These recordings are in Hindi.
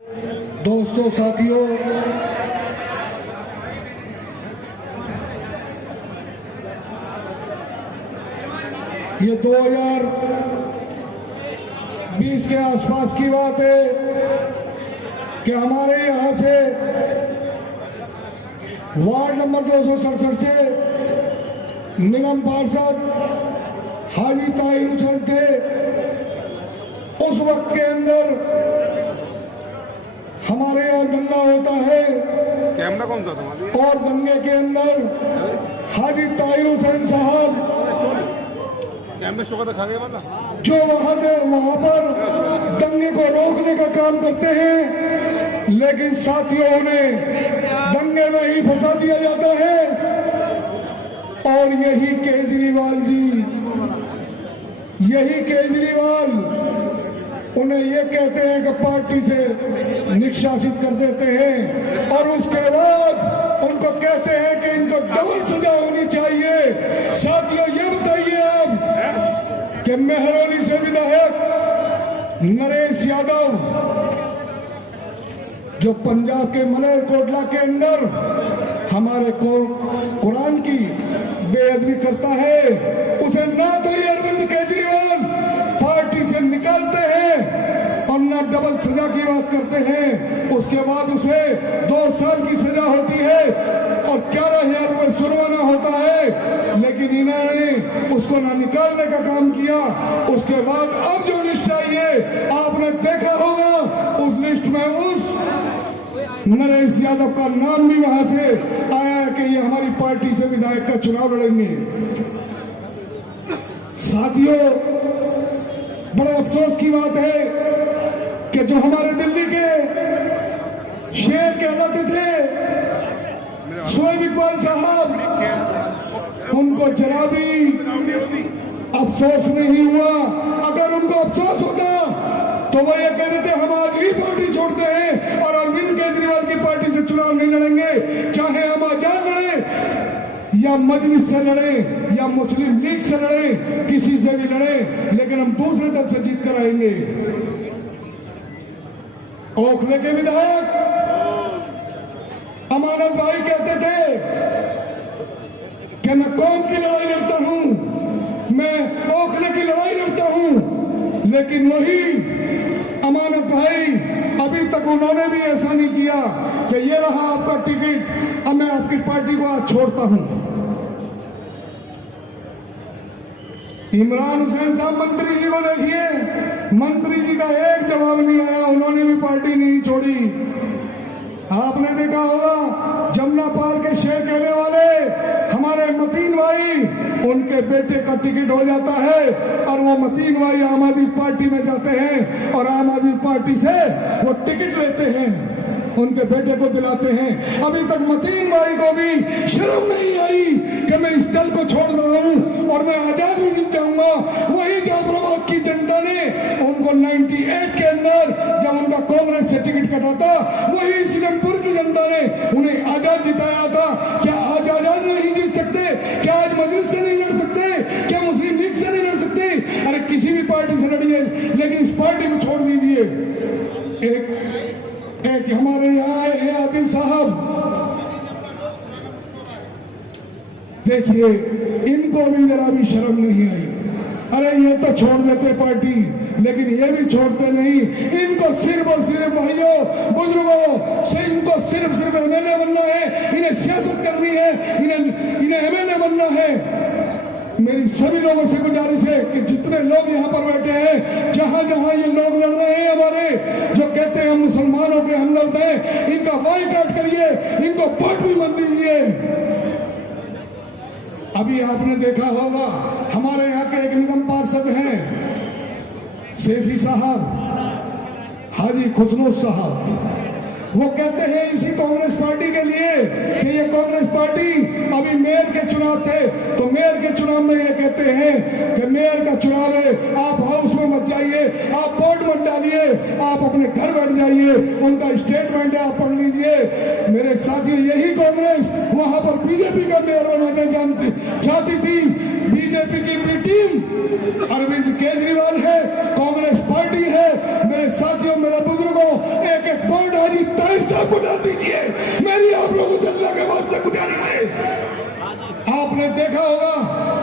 दोस्तों, साथियों, ये 2020 के आसपास की बात है कि हमारे यहां से वार्ड नंबर 267 से निगम पार्षद हाजी ताहिर हुसैन थे। उस वक्त के अंदर हमारे यहाँ दंगा होता है। कैमरा कौन सा था? और दंगे के अंदर हाजी ताहिर हुसैन साहब कैमरा शो का दिखा गया वाला जो वहां पर दंगे को रोकने का काम करते हैं, लेकिन साथियों उन्हें दंगे में ही फंसा दिया जाता है। और यही केजरीवाल उन्हें ये कहते हैं कि पार्टी से निष्कासित कर देते हैं, और उसके बाद उनको कहते हैं कि इनको डबल सजा होनी चाहिए। साथियों, ये बताइए आप कि मेहरौली से विधायक नरेश यादव जो पंजाब के मलेरकोटला के अंदर हमारे कुरान की बेअदबी करता है, उसे ना तो ये अरविंद केजरीवाल पार्टी से निकालते हैं और ना डबल सजा की बात करते हैं। उसके बाद उसे 2 साल की सजा होती है और 11,000 रुपए जुर्माना होता है, लेकिन इन्होंने उसको ना निकालने का काम किया। उसके बाद अब जो लिस्ट आई है, आपने देखा होगा, उस लिस्ट में उस नरेश यादव का नाम भी वहां से आया है कि ये हमारी पार्टी से विधायक का चुनाव लड़ेंगे। साथियों, बड़े अफसोस की बात है कि जो हमारे दिल्ली के शेर कहलाते थे शोएब इकबाल साहब, उनको जरा भी अफसोस नहीं हुआ। अगर उनको अफसोस होता तो वो ये कहते थे हम आज ही पार्टी छोड़ते हैं और अरविंद केजरीवाल की पार्टी से चुनाव नहीं लड़ेंगे, चाहे हम आजाद लड़े या मजलिस से लड़े या मुस्लिम लीग से लड़े, किसी से भी लड़े, लेकिन हम दूसरे दल से जीत कर आएंगे। ओखले के विधायक अमानत भाई कहते थे कि मैं कौम की लड़ाई लड़ता हूं, मैं ओखले की लड़ाई लड़ता हूं, लेकिन वही अमानत भाई अभी तक उन्होंने भी ऐसा नहीं किया कि ये रहा आपका टिकट, अब मैं आपकी पार्टी को आज छोड़ता हूं। इमरान हुसैन साहब मंत्री जी को देखिए, मंत्री जी का एक जवाब नहीं आया, उन्होंने भी पार्टी नहीं छोड़ी। आपने देखा होगा जमुना पार के शेर कहने वाले हमारे मतीन भाई, उनके बेटे का टिकट हो जाता है और वो मतीन भाई आम आदमी पार्टी में जाते हैं और आम आदमी पार्टी से वो टिकट लेते हैं, उनके बेटे को दिलाते हैं। अभी तक मतीन भाई को भी शर्म नहीं आई कि मैं इस दल को छोड़ रहा हूं और मैं आजाद भी जीत जाऊंगा। वही जाफराबाद की जनता ने उनको 98 के अंदर जब उनका कांग्रेस से टिकट कटा था, वही सिलमपुर की जनता ने उन्हें आजाद जिताया था। क्या आज आजाद नहीं जीत सकते? क्या आज मजलिस से नहीं लड़ सकते? क्या मुस्लिम लीग से नहीं लड़ सकते? अरे किसी भी पार्टी से लड़िए, लेकिन इस पार्टी को छोड़ दीजिए। एक हमारे यहाँ आए हैं आदिल साहब, देखिए इनको भी जरा भी शर्म नहीं आई। अरे ये तो छोड़ देते पार्टी, लेकिन ये भी छोड़ते नहीं। इनको सिर्फ और सिर्फ भाइयों बुजुर्गों से इनको सिर्फ एमएलए बनना है, इन्हें सियासत करनी है, इन्हें एमएलए बनना है। मेरी सभी लोगों से गुजारिश है कि जितने लोग यहाँ पर बैठे हैं, जहां जहां ये लोग लड़ रहे हैं हमारे, जो कहते हैं हम मुसलमानों के हमदर्द हैं, इनका बायकॉट करिए, इनको वोट भी मत दीजिए। अभी आपने देखा होगा हमारे यहाँ के एक निगम पार्षद हैं सैफी साहब, हाजी खुसरो साहब, वो कहते हैं इसी कांग्रेस पार्टी के लिए कि ये कांग्रेस पार्टी, अभी मेयर के चुनाव थे तो मेयर के चुनाव में ये कहते हैं कि मेयर का चुनाव है, आप हाउस में मत जाइए, आप वोट मत डालिए, आप अपने घर बैठ जाइए। उनका स्टेटमेंट है, आप पढ़ लीजिए। मेरे साथियों, यही कांग्रेस वहां पर बीजेपी का मेयर बनाना चाहती थी। बीजेपी की पूरी टीम अरविंद केजरीवाल है, कांग्रेस पार्टी है। मेरे साथियों, मेरे बुजुर्गों, एक एक को डाल दीजिए। मेरी आप लोगों से अल्लाह के वास्ते गुजारिश है। आपने देखा होगा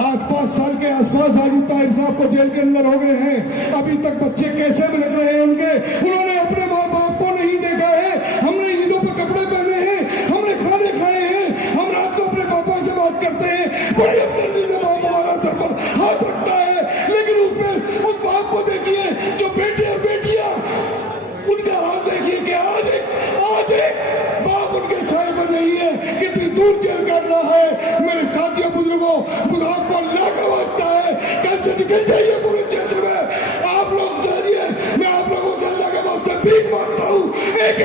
आज 5 साल के आसपास हाजी ताहिर साहब को जेल के अंदर हो गए हैं, अभी तक बच्चे कैसे मिल रहे हैं उनके। उन्होंने अपने माँ बाप को नहीं देखा है। हमने ईदों पे कपड़े पहने हैं, हमने खाने खाए हैं, हम रात को अपने पापा से बात करते हैं, बड़ी हमदर्दी से बाप हमारा सर पर हाथ रखता है, लेकिन उसमें उस बाप को देखिए जो बेटे और बेटियां उनका हाल देखिए कि आज एक बाप उनके साए में नहीं है, कितनी दूर जेल काट रहा है। मेरे साथियों बुजुर्गों, खुदा को अल्लाह का वास्ता है, कल से निकल जाइए पूरे क्षेत्र में। आप लोग जाइए, मैं आप लोगों से अल्लाह के वास्ते भीख मांगता हूँ, एक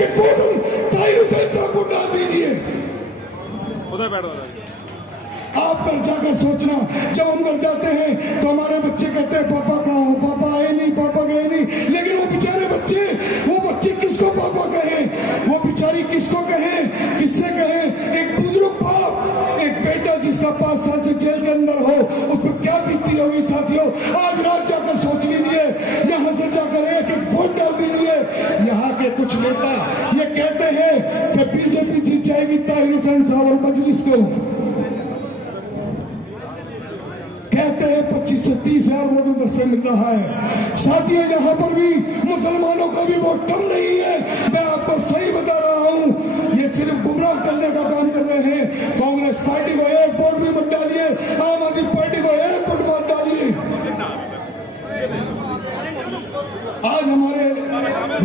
एक बोतल ताहिर हुसैन साहब को डाल दीजिए। उधर बैठ वाला आप घर जाकर सोचना, जब हम घर जाते हैं तो हमारे बच्चे कहते हैं पापा कहाँ हो, पापा आए नहीं, पापा गए नहीं। लेकिन वो बेचारे बच्चे किसको पापा कहे, वो बेचारी किसको कहे, किससे कहे। एक बुजुर्ग बाप, एक बेटा जिसका 5 साल से जेल के अंदर हो, उस पर क्या बीती होगी साथियों। आज रात जाकर सोच लीजिए, यहाँ से जाकर एक वोट डाल दीजिए। यहाँ के कुछ नेता ये कहते हैं कि बीजेपी जीत जाएगी ताहिर हुसैन साहब और मजलिस को, कहते हैं 25 से 30 हजार वोट उधर से मिल रहा है। साथियों यहाँ पर भी मुसलमानों का भी वोट कम नहीं है, मैं आपको सही बता रहा हूँ। ये सिर्फ गुमराह करने का काम कर रहे हैं। कांग्रेस पार्टी को एक वोट भी मत डालिए, आम आदमी पार्टी को एक वोट मत डालिए। आज हमारे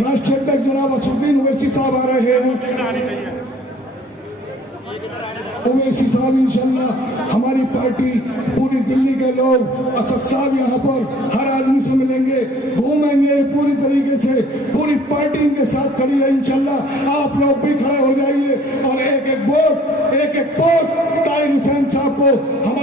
राष्ट्रीय अध्यक्ष जनाब असदुद्दीन ओवैसी साहब आ रहे हैं। ओवैसी साहब इंशाल्लाह हमारी पार्टी, पूरी दिल्ली के लोग, असद साहब यहाँ पर हर आदमी से मिलेंगे, घूमेंगे पूरी तरीके से, पूरी पार्टी इनके साथ खड़ी है इंशाल्लाह। आप लोग भी खड़े हो जाइए और एक एक वोट ताहिर हुसैन साहब को हमारे